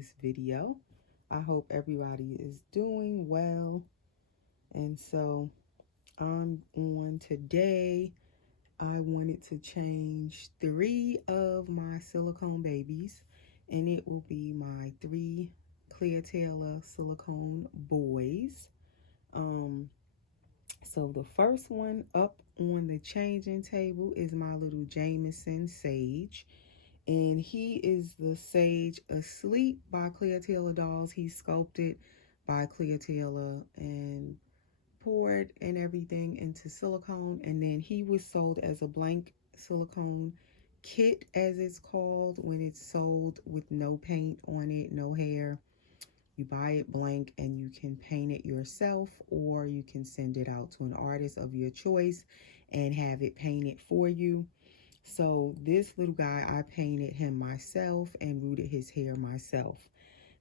this video. I hope everybody is doing well. And so on today. I wanted to change 3 of my silicone babies, and it will be my 3 Clear Taylor silicone boys. Um, so the first one up on the changing table is my little Jameson Sage. And he is the Sage Asleep by Clear Taylor Dolls. He's sculpted by Clear Taylor and poured and everything into silicone, and then he was sold as a blank silicone kit, as it's called, when it's sold with no paint on it, no hair. You buy it blank and you can paint it yourself, or you can send it out to an artist of your choice and have it painted for you. So this little guy, I painted him myself and rooted his hair myself.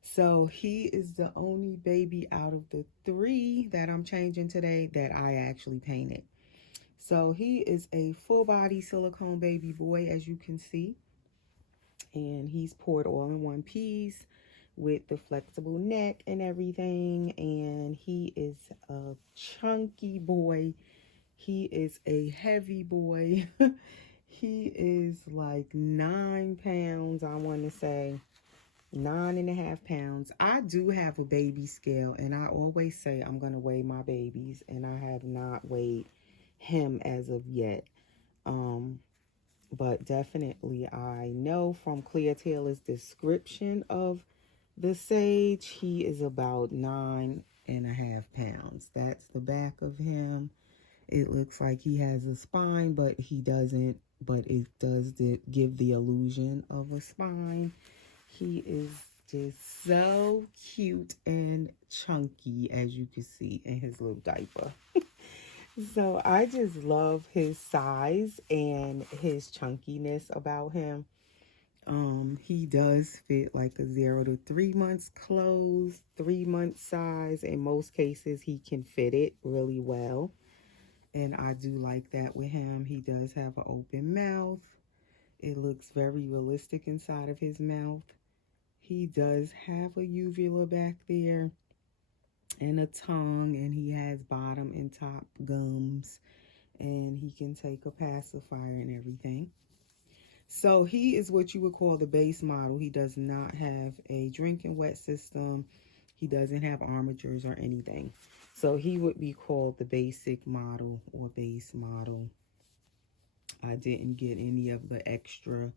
So he is the only baby out of the 3 that I'm changing today that I actually painted. So he is a full body silicone baby boy, as you can see. And he's poured all in one piece with the flexible neck and everything. And he is a chunky boy. He is a heavy boy. He is like 9 pounds, I want to say. 9.5 pounds. I do have a baby scale, and I always say I'm going to weigh my babies, and I have not weighed him as of yet. But definitely I know from Clear Taylor's description of the Sage, he is about 9.5 pounds. That's the back of him. It looks like he has a spine, but he doesn't, but it does give the illusion of a spine. He is just so cute and chunky, as you can see in his little diaper. So I just love his size and his chunkiness about him. He does fit like a 0 to 3 months clothes, 3 month size. In most cases, he can fit it really well. And I do like that with him. He does have an open mouth. It looks very realistic inside of his mouth. He does have a uvula back there and a tongue, and he has bottom and top gums, and he can take a pacifier and everything. So he is what you would call the base model. He does not have a drinking wet system. He doesn't have armatures or anything. So he would be called the basic model or base model. I didn't get any of the extra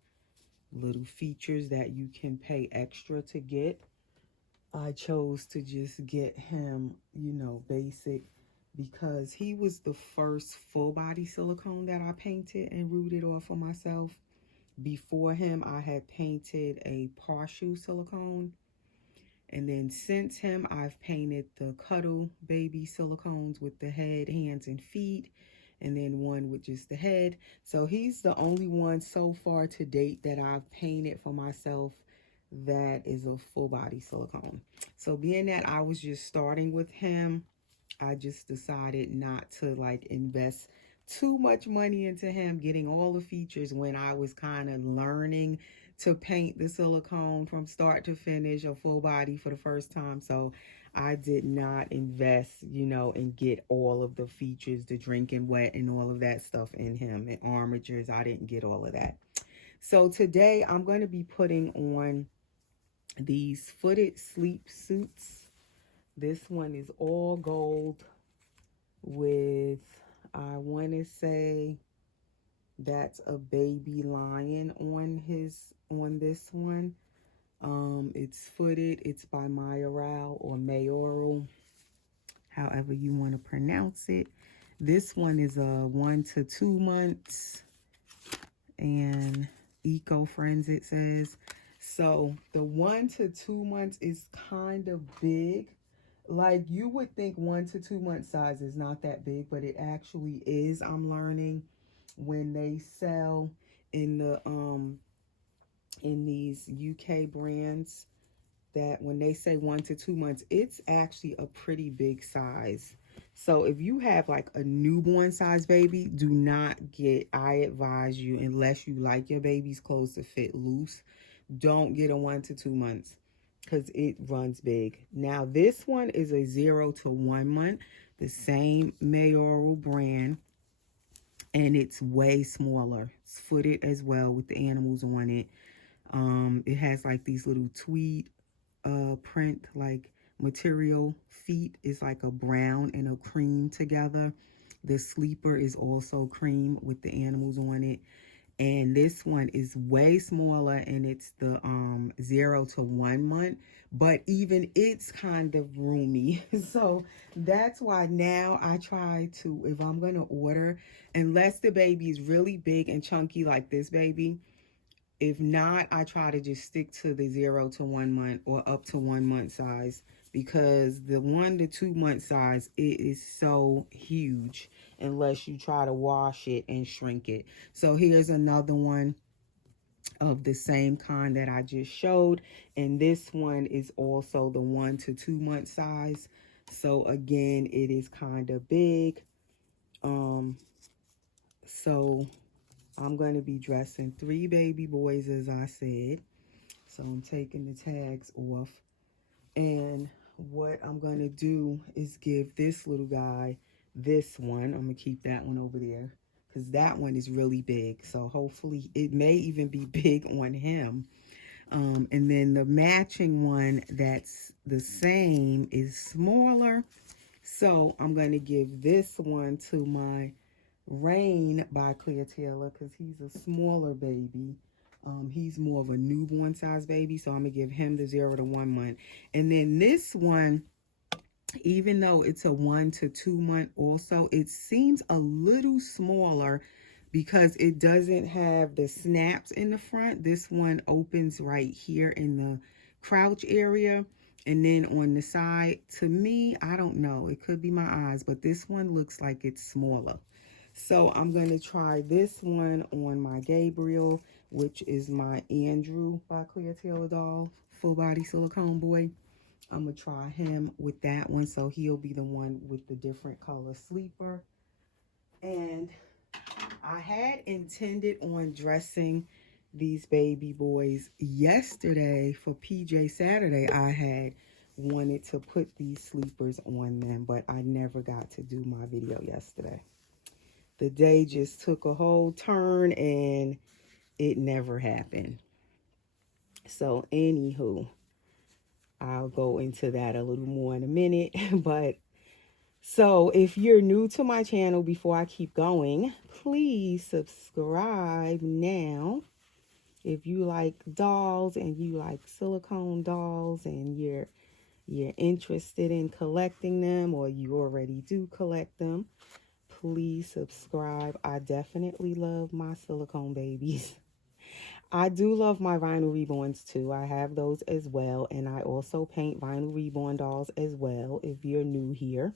little features that you can pay extra to get. I chose to just get him, basic, because he was the first full body silicone that I painted and rooted off of myself. Before him, I had painted a partial silicone. And then since him, I've painted the Cuddle Baby silicones with the head, hands, and feet, and then one with just the head. So he's the only one so far to date that I've painted for myself that is a full body silicone. So being that I was just starting with him, I just decided not to like invest too much money into him getting all the features when I was kind of learning to paint the silicone from start to finish, a full body for the first time. So I did not invest, and get all of the features, the drinking wet and all of that stuff in him, and armatures. I didn't get all of that. So today I'm going to be putting on these footed sleep suits. This one is all gold with, I want to say that's a baby lion on this one. It's footed. It's by Mayoral or Mayoral, however you want to pronounce it. This one is a 1 to 2 months and eco-friends, it says. So the 1 to 2 months is kind of big. Like, you would think 1 to 2 month size is not that big, but it actually is. I'm learning when they sell in the in these UK brands that when they say 1 to 2 months, it's actually a pretty big size. So if you have like a newborn size baby, do not get, I advise you, unless you like your baby's clothes to fit loose, don't get a 1 to 2 months. because it runs big. Now this one is a 0 to 1 month, the same mayoral brand, and it's way smaller. It's footed as well with the animals on it. It has like these little tweed print like material. Feet is like a brown and a cream together. The sleeper is also cream with the animals on it. And this one is way smaller, and it's the 0 to 1 month, but even it's kind of roomy. So that's why now I try to, if I'm going to order, unless the baby is really big and chunky like this baby, if not, I try to just stick to the 0 to 1 month or up to 1 month size, because the 1 to 2 month size, it is so huge unless you try to wash it and shrink it. So here's another one of the same kind that I just showed, and this one is also the 1 to 2 month size. So again, it is kind of big. So I'm going to be dressing 3 baby boys, as I said. So I'm taking the tags off. And what I'm going to do is give this little guy this one. I'm going to keep that one over there because that one is really big. So hopefully it may even be big on him. And then the matching one that's the same is smaller. So I'm going to give this one to my Rain by Clear Taylor because he's a smaller baby. He's more of a newborn size baby, so I'm going to give him the 0 to 1 month. And then this one, even though it's a 1 to 2 month also, it seems a little smaller because it doesn't have the snaps in the front. This one opens right here in the crouch area. And then on the side, to me, I don't know. It could be my eyes, but this one looks like it's smaller. So I'm going to try this one on my Gabriel, which is my Andrew by Clear Taylor doll, full body silicone boy. I'm going to try him with that one. So he'll be the one with the different color sleeper. And I had intended on dressing these baby boys yesterday for PJ Saturday. I had wanted to put these sleepers on them, but I never got to do my video yesterday. The day just took a whole turn and it never happened. So anywho, I'll go into that a little more in a minute. But so if you're new to my channel, before I keep going, please subscribe now. If you like dolls and you like silicone dolls and you're interested in collecting them, or you already do collect them, please subscribe. I definitely love my silicone babies. I do love my vinyl reborns too. I have those as well. And I also paint vinyl reborn dolls as well if you're new here.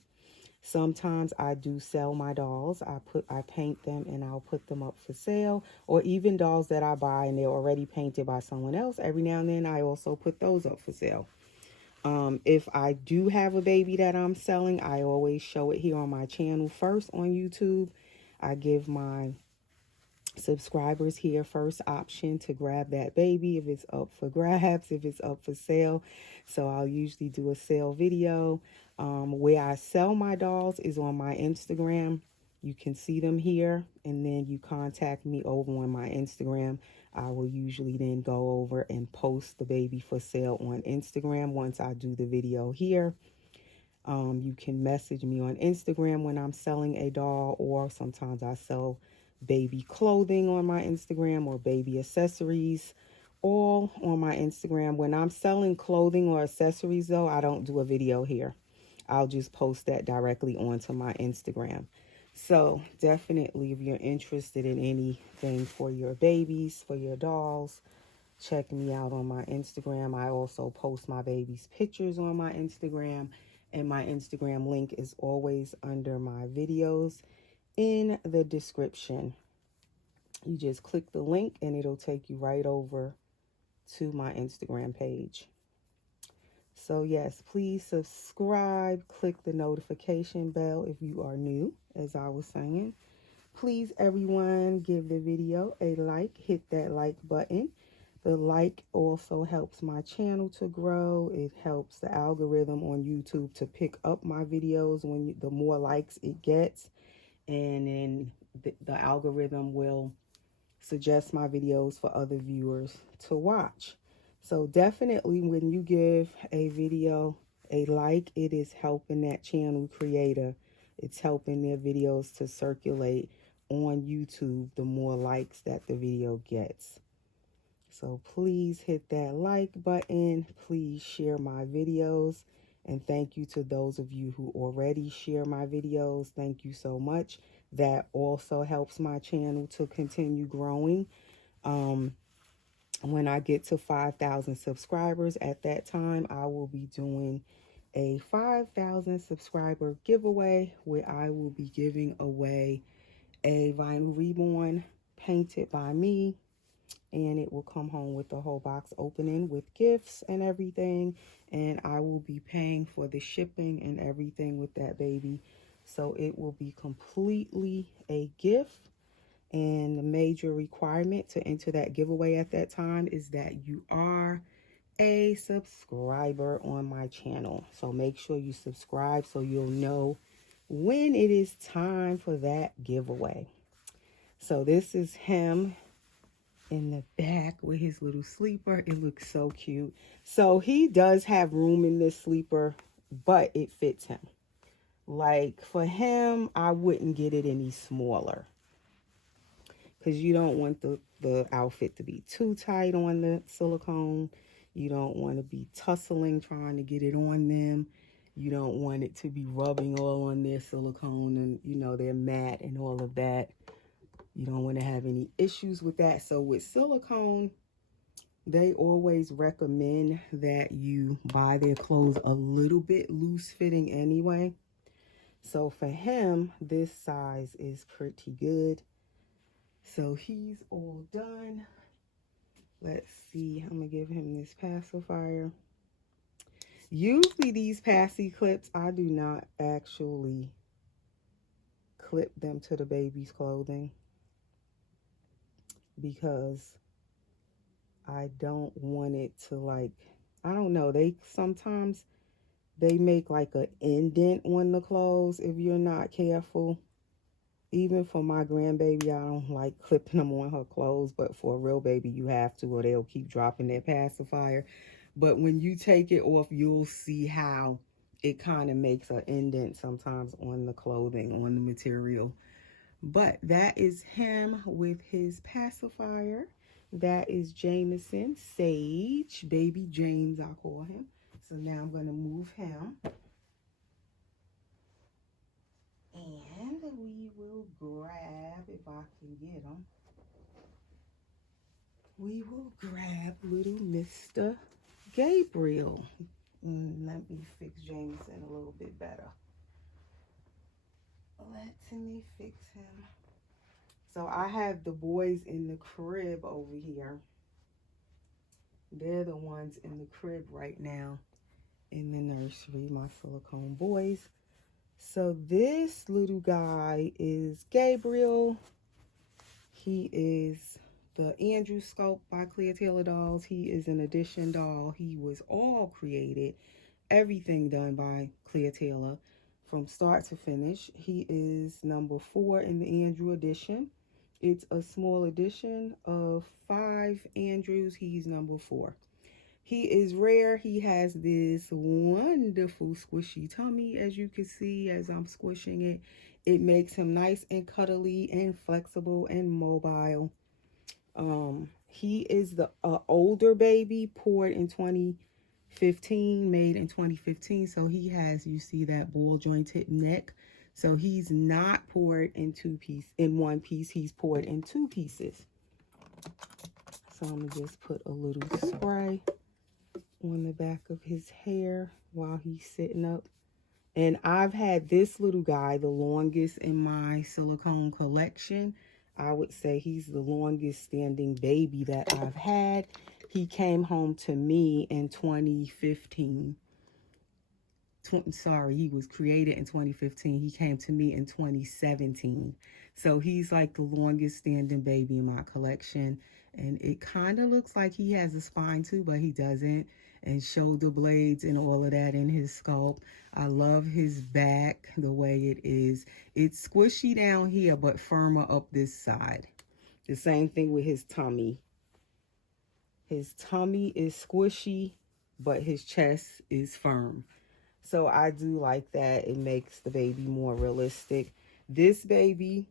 Sometimes I do sell my dolls. I paint them and I'll put them up for sale. Or even dolls that I buy and they're already painted by someone else. Every now and then I also put those up for sale. If I do have a baby that I'm selling, I always show it here on my channel first on YouTube. I give my subscribers here first option to grab that baby if it's up for grabs, if it's up for sale. So I'll usually do a sale video. Where I sell my dolls is on my Instagram. You can see them here, and then you contact me over on my Instagram. I will usually then go over and post the baby for sale on Instagram once I do the video here. You can message me on Instagram when I'm selling a doll, or sometimes I sell baby clothing on my Instagram or baby accessories, all on my Instagram. When I'm selling clothing or accessories though, I don't do a video here. I'll just post that directly onto my Instagram. So definitely, if you're interested in anything for your babies, for your dolls, check me out on my Instagram. I also post my baby's pictures on my Instagram, and my Instagram link is always under my videos in the description. You just click the link and it'll take you right over to my Instagram page. So yes, please subscribe, click the notification bell if you are new, as I was saying. Please, everyone, give the video a like, hit that like button. The like also helps my channel to grow. It helps the algorithm on YouTube to pick up my videos the more likes it gets. And then the algorithm will suggest my videos for other viewers to watch. So definitely when you give a video a like, it is helping that channel creator. It's helping their videos to circulate on YouTube the more likes that the video gets. So please hit that like button. Please share my videos. And thank you to those of you who already share my videos. Thank you so much. That also helps my channel to continue growing. When I get to 5,000 subscribers, at that time, I will be doing a 5,000 subscriber giveaway where I will be giving away a vinyl reborn painted by me, and it will come home with the whole box opening with gifts and everything, and I will be paying for the shipping and everything with that baby. So it will be completely a gift. And the major requirement to enter that giveaway at that time is that you are a subscriber on my channel. So make sure you subscribe so you'll know when it is time for that giveaway. So this is him in the back with his little sleeper. It looks so cute. So he does have room in this sleeper, but it fits him. Like for him, I wouldn't get it any smaller, because you don't want the outfit to be too tight on the silicone. You don't want to be tussling trying to get it on them. You don't want it to be rubbing all on their silicone and, you know, their mat and all of that. You don't want to have any issues with that. So with silicone, they always recommend that you buy their clothes a little bit loose fitting anyway. So for him, this size is pretty good. So he's all done. Let's see. I'm going to give him this pacifier. Usually these passy clips, I do not actually clip them to the baby's clothing because I don't want it to, like, I don't know. Sometimes they make like an indent on the clothes if you're not careful. Even for my grandbaby, I don't like clipping them on her clothes, but for a real baby, you have to, or they'll keep dropping their pacifier. But when you take it off, you'll see how it kind of makes an indent sometimes on the clothing, on the material. But that is him with his pacifier. That is Jameson Sage, baby James, I call him. So now I'm going to move him. And we will grab, if I can get him, we will grab little Mr. Gabriel. Let me fix Jameson a little bit better. Let me fix him. So I have the boys in the crib over here. They're the ones in the crib right now in the nursery, my silicone boys. So this little guy is Gabriel. He is the Andrew Sculpt by Clear Taylor Dolls. He is an edition doll. He was all created, everything done by Clear Taylor from start to finish. He is number 4 in the Andrew edition. It's a small edition of 5 Andrews. He's number 4. He is rare. He has this wonderful squishy tummy, as you can see as I'm squishing it. It makes him nice and cuddly and flexible and mobile. He is the older baby, poured in 2015, made in 2015. So he has, you see that ball jointed neck. So he's not poured in one piece. He's poured in 2 pieces. So I'm gonna just put a little spray on the back of his hair while he's sitting up. And I've had this little guy the longest in my silicone collection. I would say he's the longest standing baby that I've had. He came home to me in 2015. He was created in 2015. He came to me in 2017. So he's like the longest standing baby in my collection. And it kind of looks like he has a spine too, but he doesn't. And shoulder blades and all of that in his sculpt. I love his back the way it is. It's squishy down here, but firmer up this side. The same thing with his tummy. His tummy is squishy, but his chest is firm. So I do like that. It makes the baby more realistic. This baby,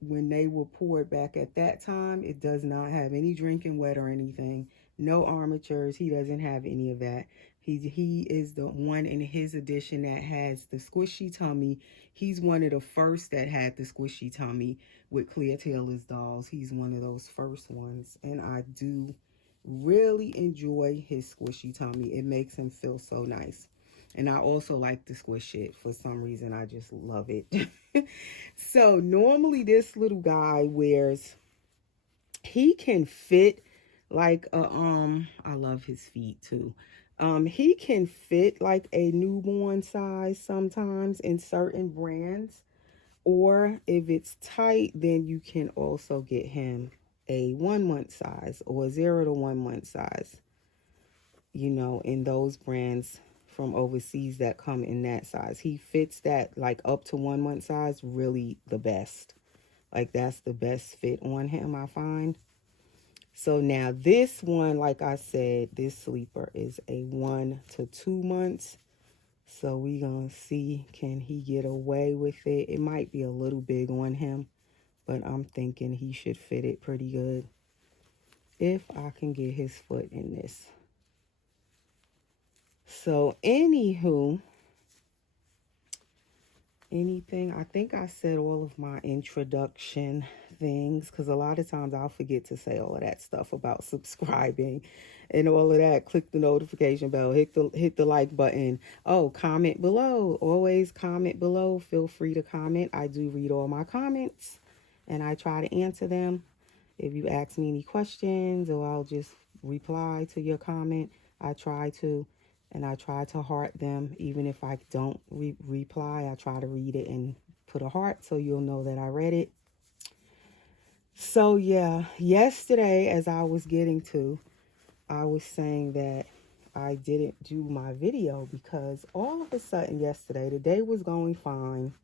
when they were poured back at that time, it does not have any drinking wet or anything. No armatures. He doesn't have any of that. He is the one in his edition that has the squishy tummy. He's one of the first that had the squishy tummy with Clear Taylor's dolls. He's one of those first ones. And I do really enjoy his squishy tummy. It makes him feel so nice. And I also like to squish it. For some reason, I just love it. So normally this little guy wears, he can fit like a, I love his feet too. He can fit like a newborn size sometimes in certain brands. Or if it's tight, then you can also get him a 1 month size or 0 to 1 month size. You know, in those brands from overseas that come in that size. He fits that like up to 1 month size really the best. Like that's the best fit on him, I find. So now this one, like I said, this sleeper is a 1 to 2 months. So we gonna see, can he get away with it? It might be a little big on him, but I'm thinking he should fit it pretty good if I can get his foot in this. So anywho, anything, I think I said all of my introduction things, because a lot of times I'll forget to say all of that stuff about subscribing and all of that. Click the notification bell, hit the like button. Oh, comment below. Always comment below. Feel free to comment. I do read all my comments and I try to answer them. If you ask me any questions, or I'll just reply to your comment, I try to. And I try to heart them. Even if I don't reply, I try to read it and put a heart so you'll know that I read it. So yeah, yesterday as I was getting to, I was saying that I didn't do my video because all of a sudden yesterday, the day was going fine.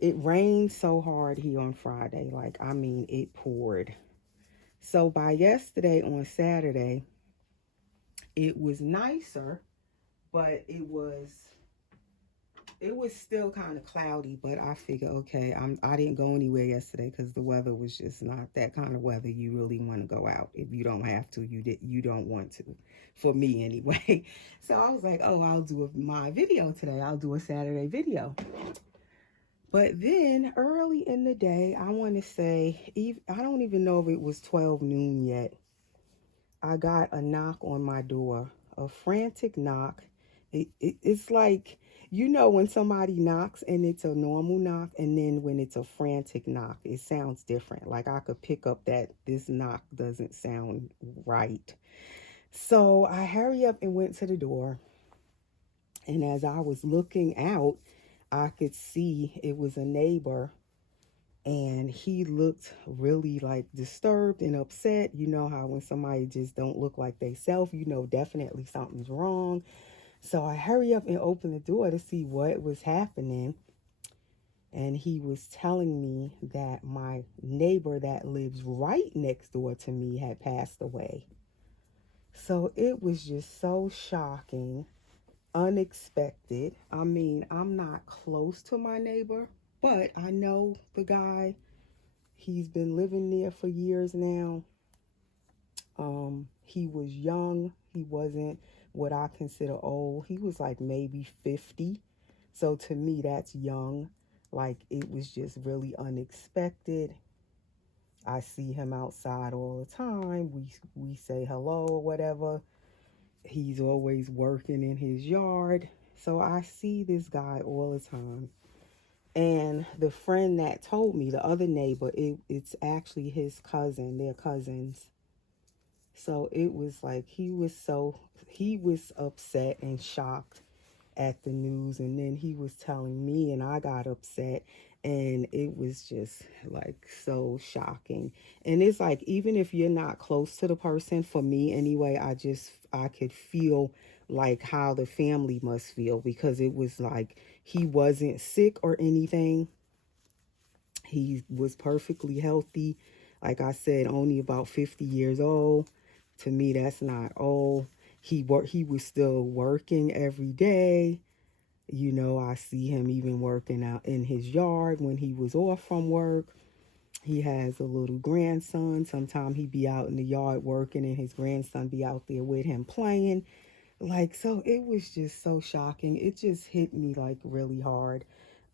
It rained so hard here on Friday. Like, I mean, it poured. So by yesterday on Saturday, it was nicer. But it was still kind of cloudy, but I figure, okay, I didn't go anywhere yesterday because the weather was just not that kind of weather you really want to go out. If you don't have to, you don't want to, for me anyway. So I was like, oh, I'll do my video today. I'll do a Saturday video. But then early in the day, I want to say, I don't even know if it was 12 noon yet, I got a knock on my door, a frantic knock. It's like, you know, when somebody knocks and it's a normal knock, and then when it's a frantic knock, it sounds different. Like I could pick up that this knock doesn't sound right. So I hurry up and went to the door. And as I was looking out, I could see it was a neighbor. And he looked really like disturbed and upset. You know how when somebody just don't look like they self, you know definitely something's wrong. So I hurry up and open the door to see what was happening. And he was telling me that my neighbor that lives right next door to me had passed away. So it was just so shocking, unexpected. I mean, I'm not close to my neighbor, but I know the guy. He's been living there for years now. He was young. He wasn't what I consider old. He was like maybe 50. So to me, that's young. Like, it was just really unexpected. I see him outside all the time. We say hello or whatever. He's always working in his yard. So I see this guy all the time. And the friend that told me, the other neighbor, it's actually his cousin. They're cousins. So it was like he was upset and shocked at the news. And then he was telling me, and I got upset. And it was just like so shocking. And it's like, even if you're not close to the person, for me anyway, I could feel like how the family must feel, because it was like he wasn't sick or anything. He was perfectly healthy. Like I said, only about 50 years old. To me, that's not old. He was still working every day. You know, I see him even working out in his yard when he was off from work. He has a little grandson. Sometimes he be out in the yard working and his grandson be out there with him playing. Like, so it was just so shocking. It just hit me like really hard.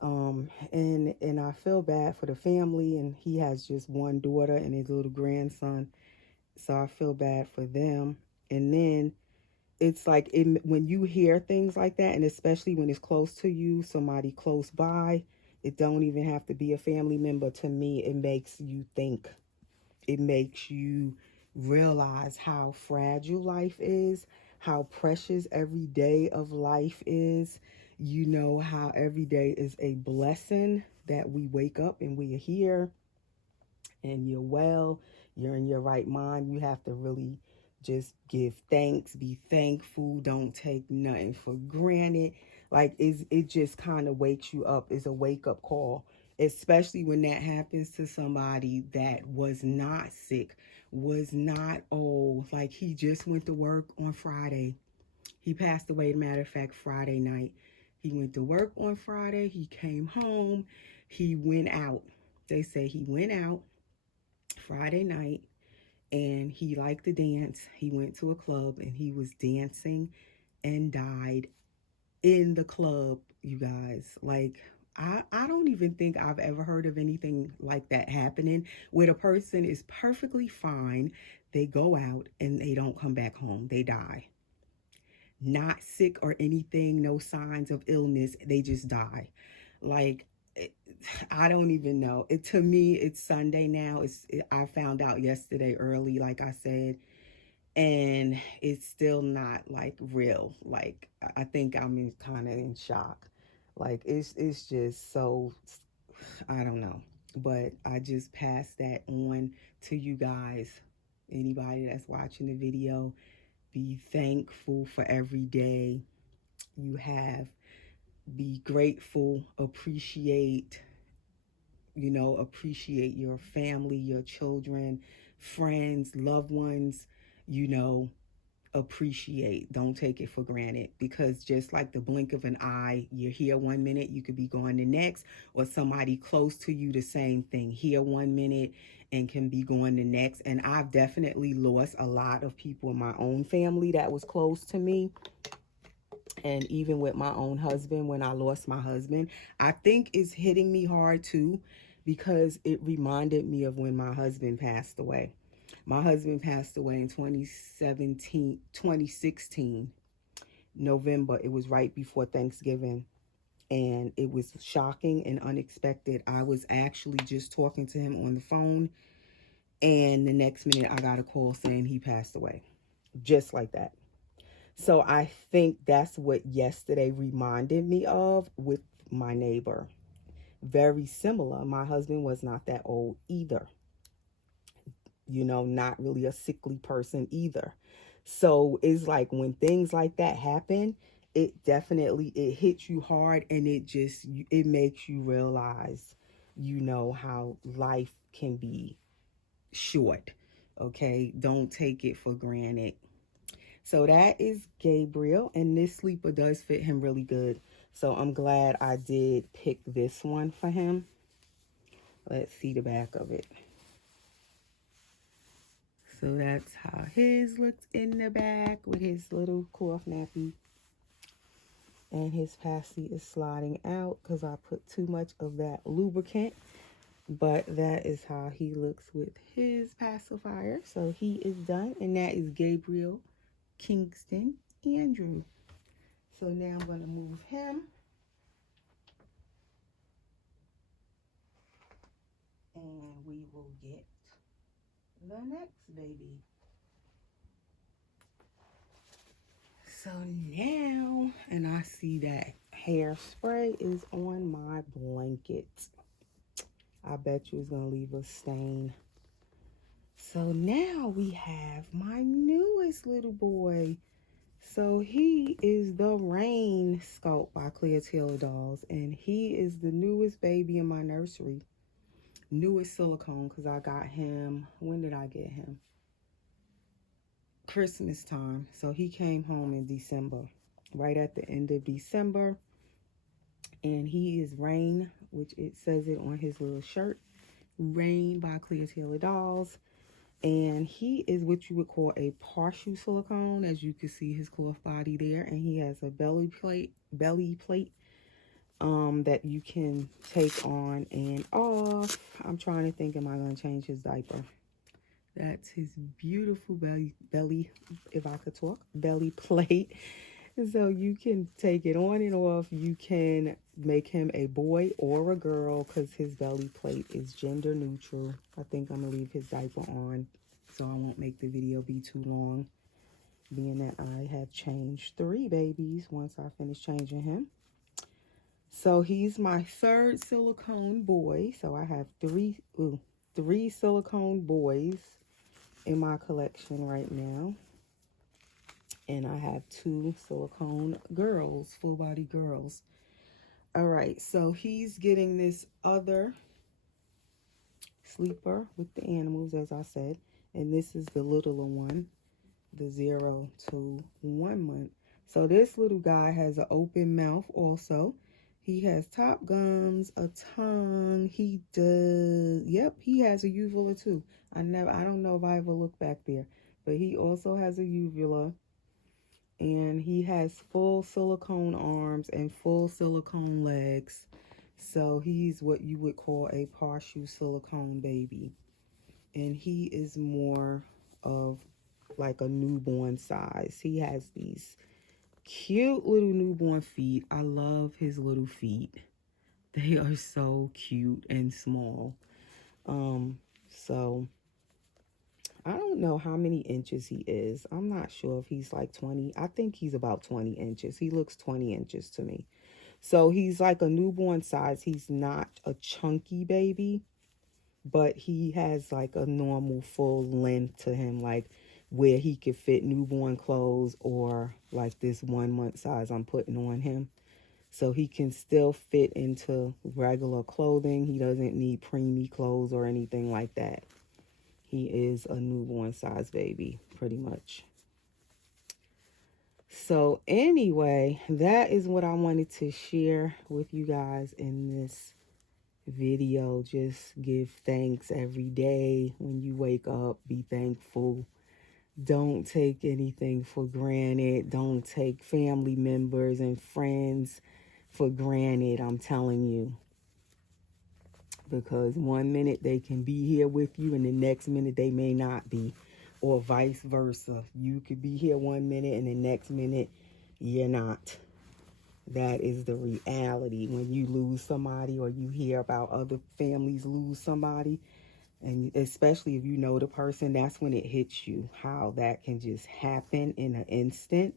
And I feel bad for the family, and he has just one daughter and his little grandson. So I feel bad for them. And then it's like when you hear things like that, and especially when it's close to you, somebody close by, it don't even have to be a family member. To me, it makes you think. It makes you realize how fragile life is, how precious every day of life is. You know, how every day is a blessing that we wake up and we're here and you're well, you're in your right mind. You have to really just give thanks, be thankful, don't take nothing for granted. Like, it just kind of wakes you up. It's a wake up call, especially when that happens to somebody that was not sick, was not old. Like, he just went to work on Friday. He passed away, as a matter of fact, Friday night. He went to work on Friday. He came home. He went out. They say he went out Friday night and he liked to dance. He went to a club and he was dancing and died in the club, you guys. Like, I don't even think I've ever heard of anything like that happening, where the person is perfectly fine. They go out and they don't come back home. They die. Not sick or anything, no signs of illness. They just die. Like, I don't even know. To me, it's Sunday now. I found out yesterday early, like I said, and it's still not like real. Like, I think I'm kind of in shock. Like, it's just so, I don't know. But I just pass that on to you guys. Anybody that's watching the video, be thankful for every day you have. Be grateful, appreciate your family, your children, friends, loved ones, you know, appreciate. Don't take it for granted, because just like the blink of an eye, you're here one minute, you could be gone the next, or somebody close to you, the same thing, here one minute and can be gone the next. And I've definitely lost a lot of people in my own family that was close to me. And even with my own husband, when I lost my husband, I think it's hitting me hard too, because it reminded me of when my husband passed away. My husband passed away in 2016, November. It was right before Thanksgiving. And it was shocking and unexpected. I was actually just talking to him on the phone, and the next minute I got a call saying he passed away. Just like that. So I think that's what yesterday reminded me of with my neighbor. Very similar. My husband was not that old either. You know, not really a sickly person either. So it's like when things like that happen, it hits you hard, and it makes you realize, how life can be short. Okay? Don't take it for granted. So that is Gabriel, and this sleeper does fit him really good. So I'm glad I did pick this one for him. Let's see the back of it. So that's how his looks in the back, with his little cloth nappy. And his passy is sliding out because I put too much of that lubricant. But that is how he looks with his pacifier. So he is done, and that is Gabriel Kingston Andrew. So now I'm going to move him. And we will get the next baby. So now, and I see that hairspray is on my blanket. I bet you it's going to leave a stain. So now we have my newest little boy. So he is the Rain Sculpt by Clear Taylor Dolls, and he is the newest baby in my nursery. Newest silicone, because I got him, when did I get him? Christmas time. So he came home in December, right at the end of December. And he is Rain, which it says it on his little shirt. Rain by Clear Taylor Dolls. And he is what you would call a partial silicone, as you can see his cloth body there. And he has a belly plate that you can take on and off. I'm trying to think, am I going to change his diaper? That's his beautiful belly, if I could talk, belly plate. So you can take it on and off. You can make him a boy or a girl because his belly plate is gender neutral. I think I'm going to leave his diaper on so I won't make the video be too long, being that I have changed 3 babies once I finish changing him. So he's my 3rd silicone boy. So I have three silicone boys in my collection right now. And I have 2 silicone girls, full body girls. All right, so he's getting this other sleeper with the animals, as I said. And this is the littler one, the 0 to 1 month. So this little guy has an open mouth also. He has top gums, a tongue. He does, yep, he has a uvula too. I don't know if I ever looked back there, but he also has a uvula. And he has full silicone arms and full silicone legs. So he's what you would call a partial silicone baby. And he is more of like a newborn size. He has these cute little newborn feet. I love his little feet. They are so cute and small. So I don't know how many inches he is. I'm not sure if he's like 20. I think he's about 20 inches. He looks 20 inches to me. So he's like a newborn size. He's not a chunky baby, but he has like a normal full length to him, like where he could fit newborn clothes or like this 1 month size I'm putting on him. So he can still fit into regular clothing. He doesn't need preemie clothes or anything like that. He is a newborn size baby, pretty much. So anyway, that is what I wanted to share with you guys in this video. Just give thanks every day when you wake up. Be thankful. Don't take anything for granted. Don't take family members and friends for granted, I'm telling you. Because 1 minute they can be here with you and the next minute they may not be, or vice versa. You could be here 1 minute and the next minute you're not. That is the reality when you lose somebody, or you hear about other families lose somebody, and especially if you know the person, that's when it hits you how that can just happen in an instant.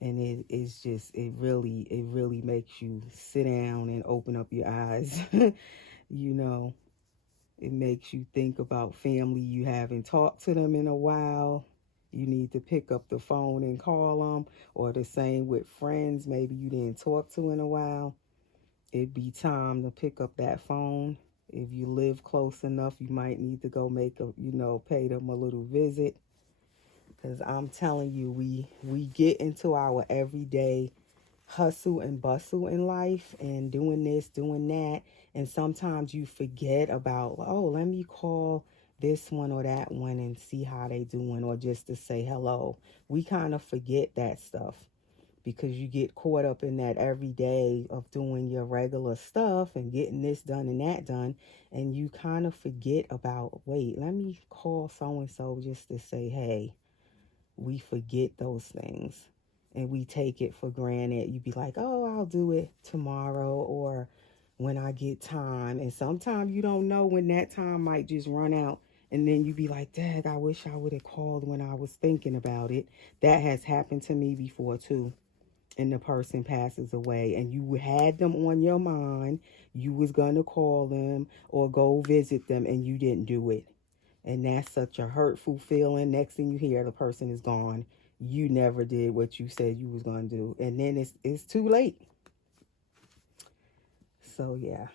And it really makes you sit down and open up your eyes. You know, it makes you think about family you haven't talked to them in a while. You need to pick up the phone and call them. Or the same with friends maybe you didn't talk to in a while. It'd be time to pick up that phone. If you live close enough, you might need to go pay them a little visit. Because I'm telling you, we get into our everyday hustle and bustle in life and doing this, doing that. And sometimes you forget about, oh, let me call this one or that one and see how they doing, or just to say hello. We kind of forget that stuff because you get caught up in that every day of doing your regular stuff and getting this done and that done. And you kind of forget about, wait, let me call so-and-so just to say, hey. We forget those things and we take it for granted. You be like, oh, I'll do it tomorrow or when I get time. And sometimes you don't know when that time might just run out. And then you be like, Dad, I wish I would have called when I was thinking about it. That has happened to me before too. and the person passes away and you had them on your mind, you was going to call them or go visit them and you didn't do it. And that's such a hurtful feeling. Next thing you hear, the person is gone. You never did what you said you was going to do. And then it's too late. So yeah,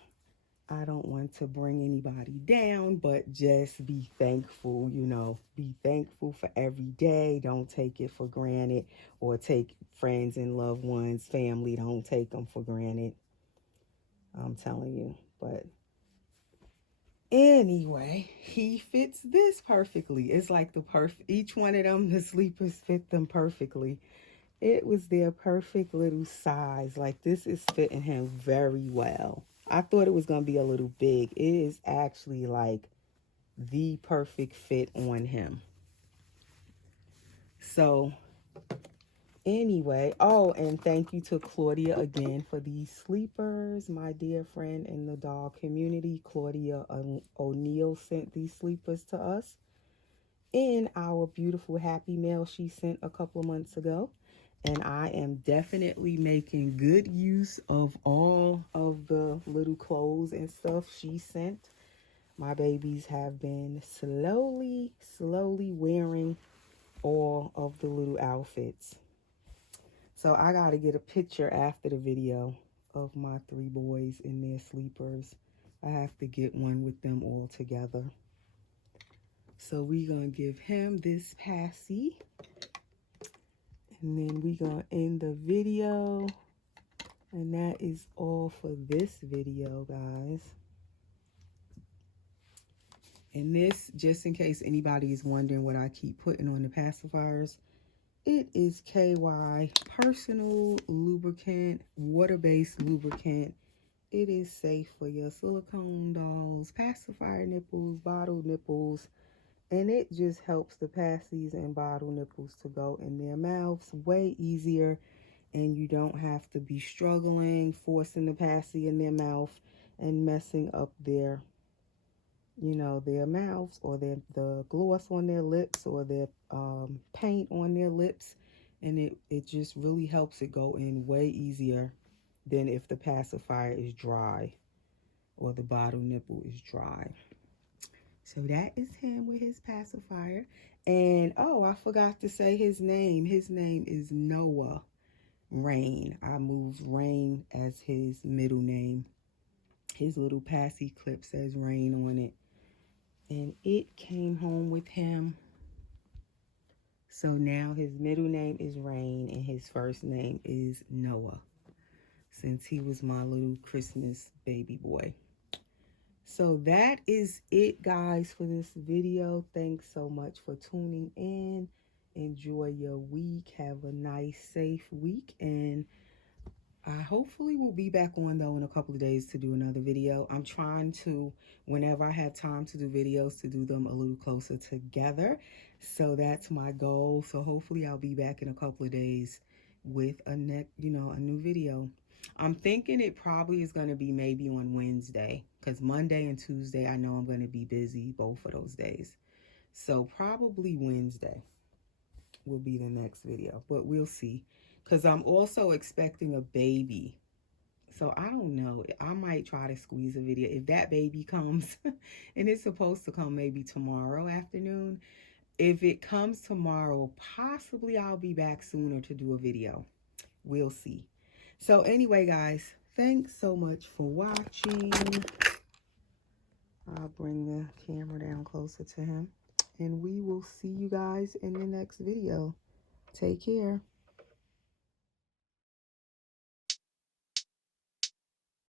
I don't want to bring anybody down, but just be thankful, you know. Be thankful for every day. Don't take it for granted, or take friends and loved ones, family, don't take them for granted. I'm telling you. But anyway, he fits this perfectly. It's like each one of them, the sleepers fit them perfectly. It was their perfect little size. Like, this is fitting him very well. I thought it was going to be a little big. It is actually like the perfect fit on him. So anyway, oh, and thank you to Claudia again for these sleepers. My dear friend in the dog community, Claudia O'Neill, sent these sleepers to us in our beautiful happy mail she sent a couple of months ago. And I am definitely making good use of all of the little clothes and stuff she sent. My babies have been slowly wearing all of the little outfits. So I got to get a picture after the video of my 3 boys in their sleepers. I have to get one with them all together. So we're going to give him this passy. And then we're going to end the video. And that is all for this video, guys. And this, just in case anybody is wondering what I keep putting on the pacifiers, it is KY Personal Lubricant, water-based lubricant. It is safe for your silicone dolls, pacifier nipples, bottle nipples, and it just helps the passies and bottle nipples to go in their mouths way easier, and you don't have to be struggling, forcing the passy in their mouth and messing up their, you know, their mouths, or the gloss on their lips, or their paint on their lips. And it just really helps it go in way easier than if the pacifier is dry or the bottle nipple is dry. So that is him with his pacifier. And oh, I forgot to say his name. His name is Noah Rain. I moved Rain as his middle name. His little passy clip says Rain on it. And it came home with him. So now his middle name is Rain and his first name is Noah, since he was my little Christmas baby boy. So that is it, guys, for this video. Thanks so much for tuning in. Enjoy your week. Have a nice, safe week. And I hopefully will be back on, though, in a couple of days to do another video. I'm trying to, whenever I have time to do videos, to do them a little closer together. So that's my goal. So hopefully I'll be back in a couple of days with a new video. I'm thinking it probably is going to be maybe on Wednesday, because Monday and Tuesday I know I'm going to be busy both of those days. So probably Wednesday will be the next video, but we'll see. Because I'm also expecting a baby. So I don't know. I might try to squeeze a video. If that baby comes, and it's supposed to come maybe tomorrow afternoon. If it comes tomorrow, possibly I'll be back sooner to do a video. We'll see. So anyway, guys, thanks so much for watching. I'll bring the camera down closer to him. And we will see you guys in the next video. Take care.